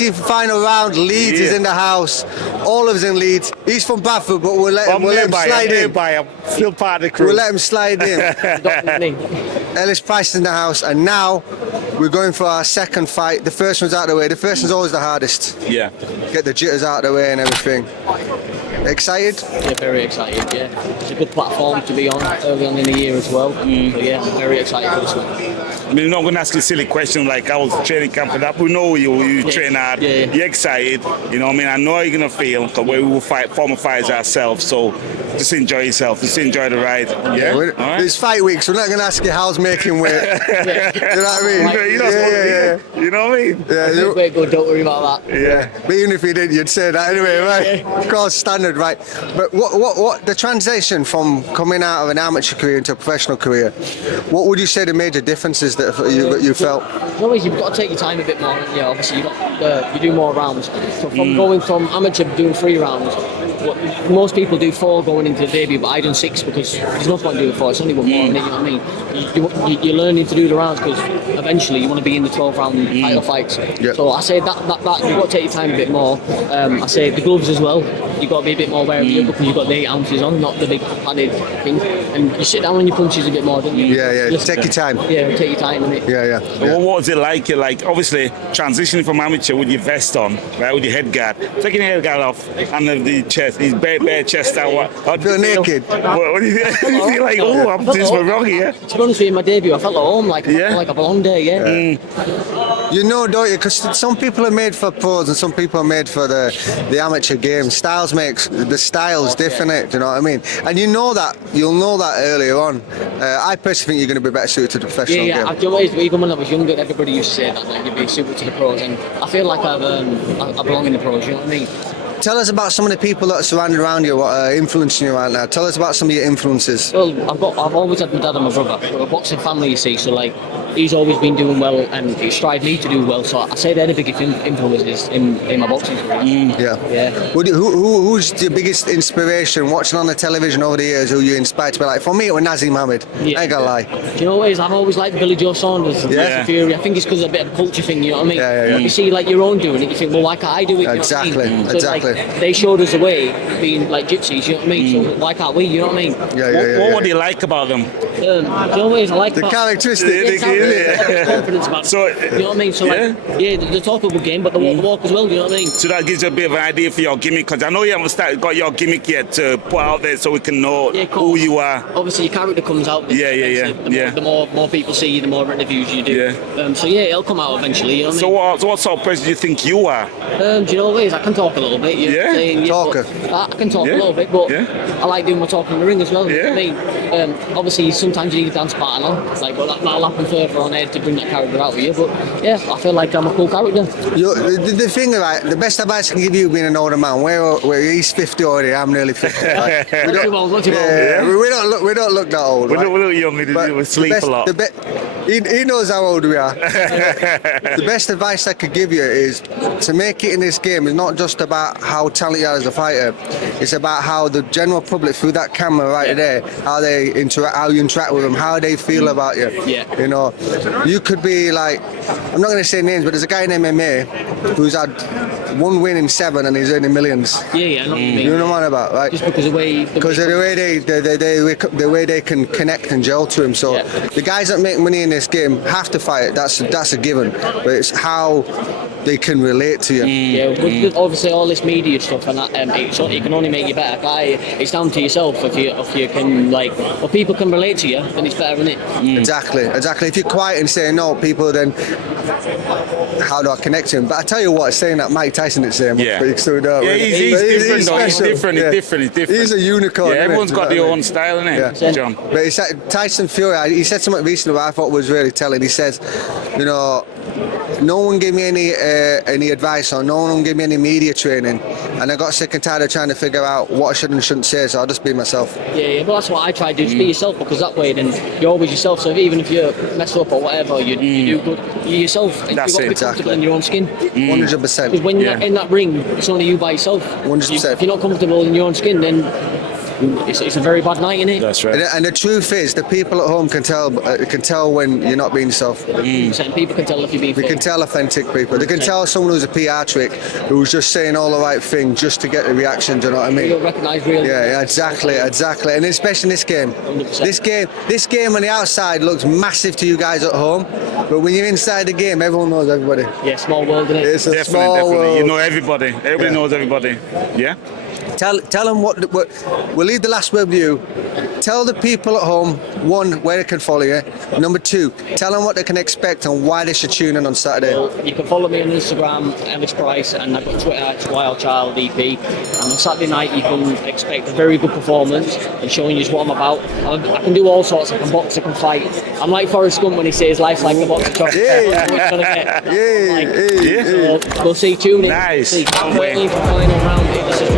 reaching for final round. Leeds is in the house. All of us in Leeds. He's from Bradford, but we'll let him slide in. I'm still part of the crew. We'll let him slide in. Ellis Price in the house, and now we're going for our second fight. The first one's out of the way. The first one's always the hardest. Yeah. Get the jitters out of the way and everything. Excited? Yeah, very excited, yeah. It's a good platform to be on early on in the year as well. So yeah, I'm very excited for this one. I mean, I'm not going to ask you silly questions like I was training camp for that. We know you train hard. Yeah. You're excited. You know what I mean? I know how you're going to feel because we will fight former fighters ourselves. So just enjoy yourself. Just enjoy the ride. Yeah? All right? It's fight week, so we're not going to ask you how's making weight. You know what I mean? You know what I mean? Yeah. We're good, don't worry about that. Yeah. But even if you didn't, you'd say that anyway, right? Of course, standard, right? But what the transition from coming out of an amateur career into a professional career, what would you say the major differences that you felt? Always, you've got to take your time a bit more. Yeah, obviously you do more rounds. So from going from amateur doing 3 rounds, most people do 4 going into the debut, but I done 6 because there's no point doing 4. It's only one more, you know what I mean? You're learning to do the rounds because eventually you want to be in the 12-round title fights. Yep. So I say that you've got to take your time a bit more. I say the gloves as well. You've got to be a bit more aware of the because you've got the 8 ounces on, not the big padded thing. And you sit down on your punches a bit more, don't you? Yeah. Take your time. Yeah, take your time in it. Yeah. What was it like? You're like obviously transitioning from amateur with your vest on, right, with your head guard, taking your head guard off, and the chest, his bare chest out. I feel naked. What do you feel like? Oh, I'm doing this wrong here. To be honest with you, in my debut, I felt at home, like a long day. Yeah. You know, don't you? Because some people are made for pros and some people are made for the amateur game. Styles makes the styles different. Do you know what I mean? And you'll know that earlier on. I personally think you're going to be better suited to the professional game. Even when I was younger, everybody used to say that you'd be suited to the pros, and I feel like I belong in the pros. You know what I mean? Tell us about some of the people that are surrounded around you, what are influencing you right now. Tell us about some of your influences. Well, I've always had my dad and my brother. We're a boxing family, you see, so like he's always been doing well and he strived me to do well. So I say they're the biggest influences in my boxing career. Yeah. Who's your biggest inspiration watching on the television over the years? Who you inspired to be like? For me, it was Nazim Mohammed. I ain't gonna lie. Do you know what it is? I've always liked Billy Joe Saunders. Yeah. Fury. I think it's because of a bit of a culture thing. You know what I mean? Yeah. You see like your own doing it, you think, well, why can't I do it? Exactly. You know what I mean? So, Exactly. like, they showed us the way, being like gypsies. You know what I mean? So why can't we? You know what I mean? What would you like about them? Do you know what it is? I like the characteristics. Confidence about. So you know what I mean? So the talk of a game, but the walk as well. You know what I mean? So that gives you a bit of an idea for your gimmick, because I know you haven't got your gimmick yet to put out there, so we can know who you are. Obviously, your character comes out. The more people see you, the more interviews you do. It'll come out eventually. You know what I mean? So what sort of person do you think you are? Do you know what it is? I can talk a little bit. Talker. I can talk a little bit, but I like doing my talking in the ring as well. You know what I mean? Obviously, sometimes you need a dance partner. Like, but that'll happen further on ahead to bring that character out of you. But I feel like I'm a cool character. The thing about the best advice I can give you being an older man, where he's 50 already, I'm nearly 50. Right? we don't look that old. We look young. We sleep a lot. He knows how old we are. The best advice I could give you is to make it in this game is not just about how talented you are as a fighter. It's about how the general public, through that camera right there, how you interact with them, how they feel about you. You know, you could be like, I'm not going to say names, but there's a guy in MMA who's had 1 win in 7 and he's earning millions. I know what you mean. You know what I'm about, right? Just because of the way they can connect and gel to him. So the guys that make money in this game have to fight. That's a given. But it's how they can relate to you. With obviously all this media stuff and that, it can only make you better. It's down to yourself if you can people can relate to you, then it's better, isn't it? Exactly. If you're quiet and saying no, people then how do I connect to him? But I tell you what, saying that Mike Tyson did say, but he's still dope. He's different. He's a unicorn. Everyone's got their own style, innit, John? But he said, Tyson Fury, he said something recently that I thought was really telling. He says, no one gave me any advice or no one gave me any media training, and I got sick and tired of trying to figure out what I should and shouldn't say, so I'll just be myself. Well, that's what I try to do, just be yourself, because that way then you're always yourself. So even if you mess up or whatever, you do good, you're yourself. That's you've got to be comfortable in your own skin. 100%. Because when you're in that ring, it's only you by yourself. 100%. If you're not comfortable in your own skin, then it's a very bad night, innit? That's right. And the truth is, the people at home can tell when you're not being yourself. Certain people can tell if you're being They fake. can tell authentic people. They can tell someone who's a PR trick, who's just saying all the right thing just to get the reaction. Do you know what I mean? You'll recognise real. Yeah, exactly. And especially in this game. 100%. This game on the outside looks massive to you guys at home, but when you're inside the game, everyone knows everybody. Yeah, small world, innit? It's a Definitely, small definitely. world. You know everybody. Everybody Yeah. knows everybody. Yeah. Tell them what. We'll leave the last word with you. Tell the people at home, one, where they can follow you. Number two, tell them what they can expect and why they should tune in on Saturday. Well, you can follow me on Instagram, Ellis Price, and I've got Twitter, it's WildChildEP. And on Saturday night, you can expect a very good performance and showing you what I'm about. I can do all sorts. I can box, I can fight. I'm like Forrest Gump when he says life's like a box of chocolates. Yeah. Yeah. Yeah. So we'll see. Tune in. Nice. See. Can't I'm wait. waiting for final round. This is